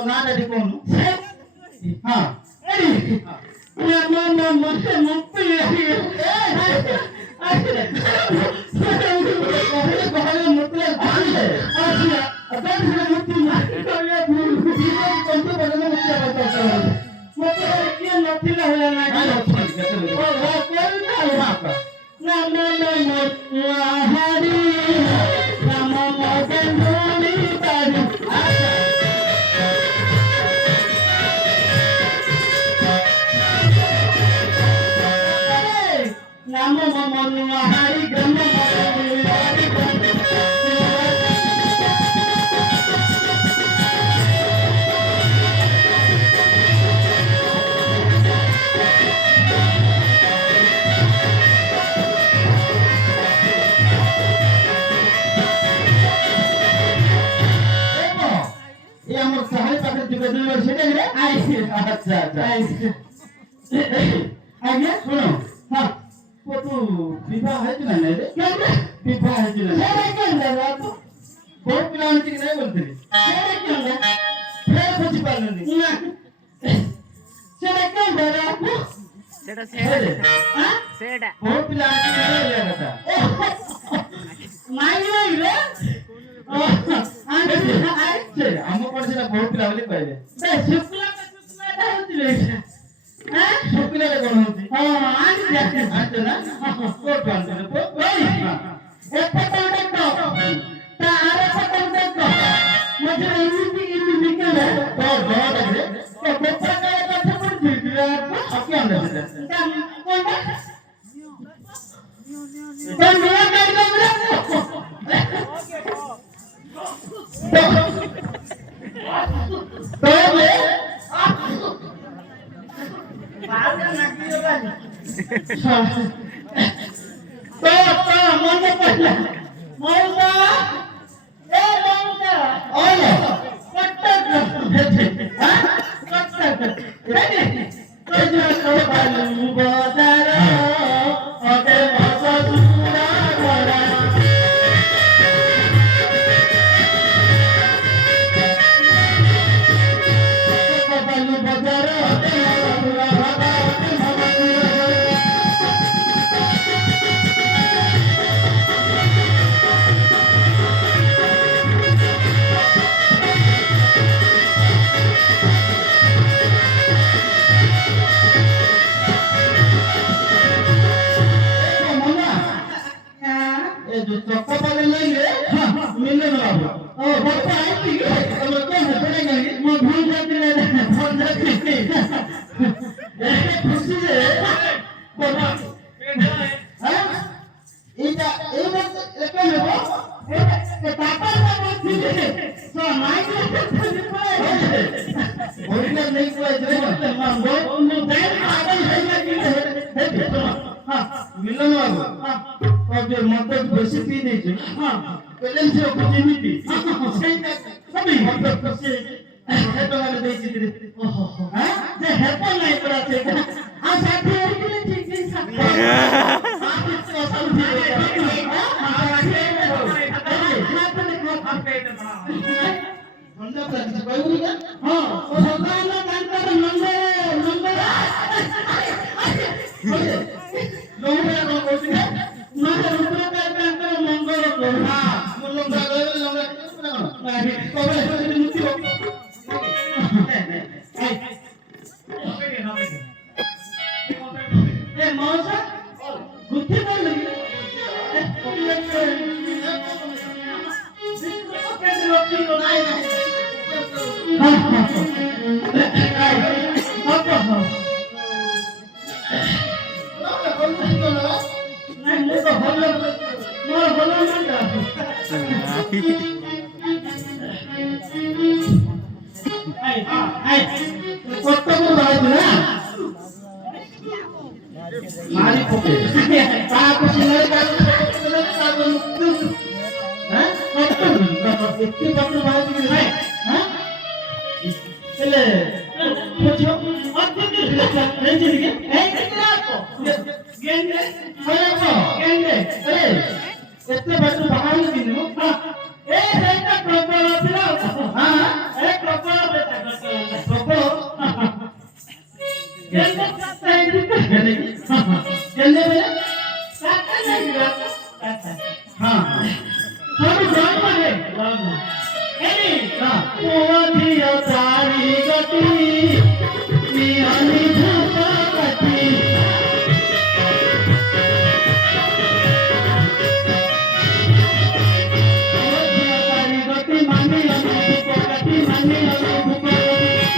तो ना रेडी कौन हां ना मुझसे मुक्ति है अच्छा अच्छा आगे सुनो हां वो तो विवाह है कि नहीं रे क्या विवाह है कि नहीं ये क्या है बात बहुत प्लान की नहीं बोलते ये क्या है फिर कुछ पालन नहीं ना ये क्या है बात सेड़ा सेड़ा हां सेड़ा बहुत प्लान की नहीं ले बता मांग लो रे हम कौन से बहुत प्लान ले पहले शुक्ला होती है हां शुक्ला ले कौन होती हां आंटी जाते आंटी ना कोट आंटी ना कोट एक पता देखो ता आरे पता देखो मुझे इल्ली निकल है तो बहुत है तो बच्चा का बच्चा पड़ गया अब क्या अंदर से कौन तो मेरा कर दो तो ये बाहर का नकली होगा तो मन पड़ला मौसा ए मौसा ओए कट्टर हां कट्टर रेडी तो जो तो बालू बाजार ओके मौसा सुरा करा बालू बाजार जो चक्का वाले नहीं है मिलन बाबू ओ बाबा आई थी हम लोग क्या हटने गए मैं भूल जाती है भूल जाती है ऐसे खुशी है बाबा हां इटा ये बात क्या है वो ये पापा का बात थी सो माइक में ओरिजिनल नहीं कोई जो मां बहुत उन्हें देर आगे है मिलन बाबू और जो मतलब बेसी पी दीजिए हां पहले से ऑपॉर्चुनिटी सही ना सभी मतलब से है तो वाले दे दीजिए ओहो हां ये हेल्पफुल नहीं पड़ा थे आ साथी और के लिए ठीक नहीं सकता आप इसको समझिए बंदा प्रैक्टिस कोई क्या हां वो भगवान का नंबर लोग मेरा कौन बोलते हैं ना रुद्र का नंबर मंगल को हां लोग का लोग नहीं तो मैं मुक्ति हो ए मौसा गुत्ती बोल रही है मारी पोके आप सिलाई कर हैं इतनी पत्र बात की है हैं चले पूछो और फिर नहीं चल गया है कितना आपको गेंगे अरे को गेंगे अरे इतने पत्र बाहर नहीं हां ए रेटा प्रॉपर दिला हां एक प्रॉपर बेटा Hey, Puadiya Tari Gati, Mihani Dhupa Gati. Puadiya Tari Gati, Mani Ani Dhupa Gati, Mani Ani Dhupa Gati.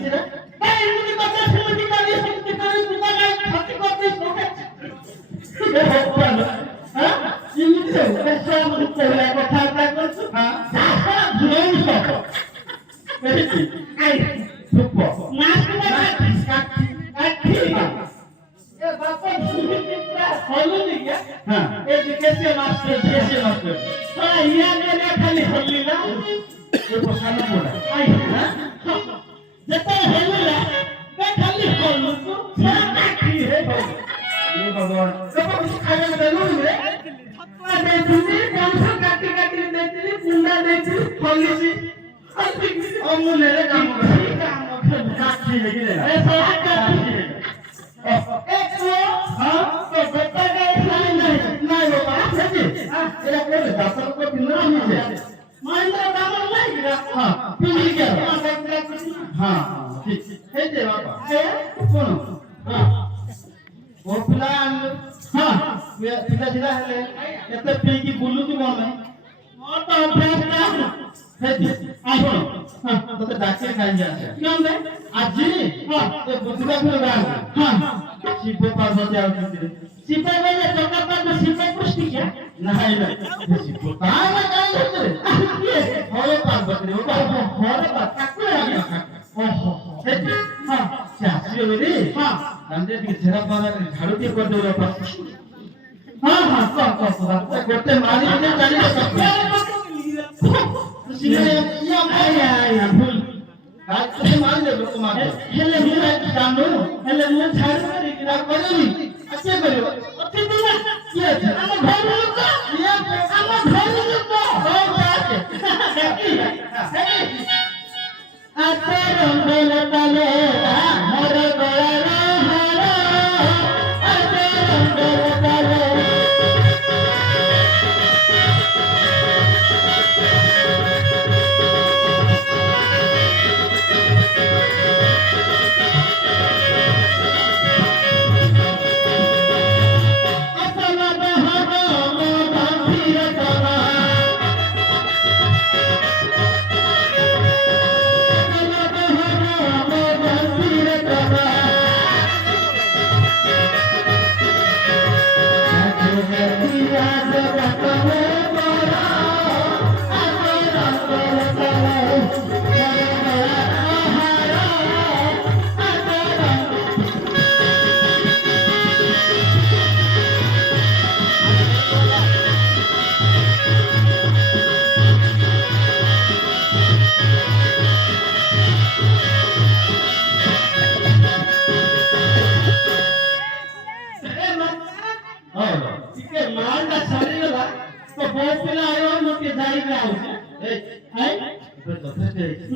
Tira ଟିକେ ମାଲଟା ସରିଗଲା ତ ବହୁତ ପିଲା ଆଇବ ମୁଁ ଟିକେ ଯାଇକି ଆଉଛି ଆଇ ଯଥେଷ୍ଟ ହେଇଛି